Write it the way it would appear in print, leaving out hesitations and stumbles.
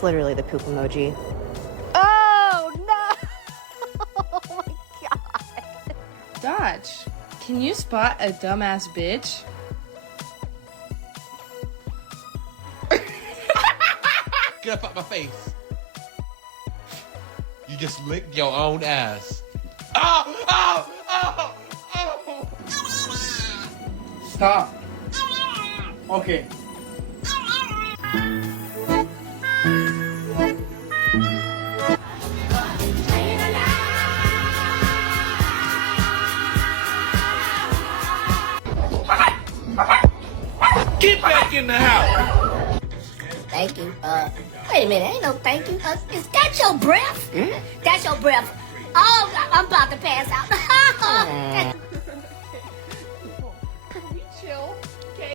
That's literally the poop emoji. Oh, no! Oh, my God. Dodge, can you spot a dumbass bitch? Get up out my face. You just licked your own ass. Oh! Oh! Oh! Oh! Stop. Okay. Get back in the house! Thank you. Wait a minute, ain't no thank you. Is that your breath? That's your breath. Oh, I'm about to pass out.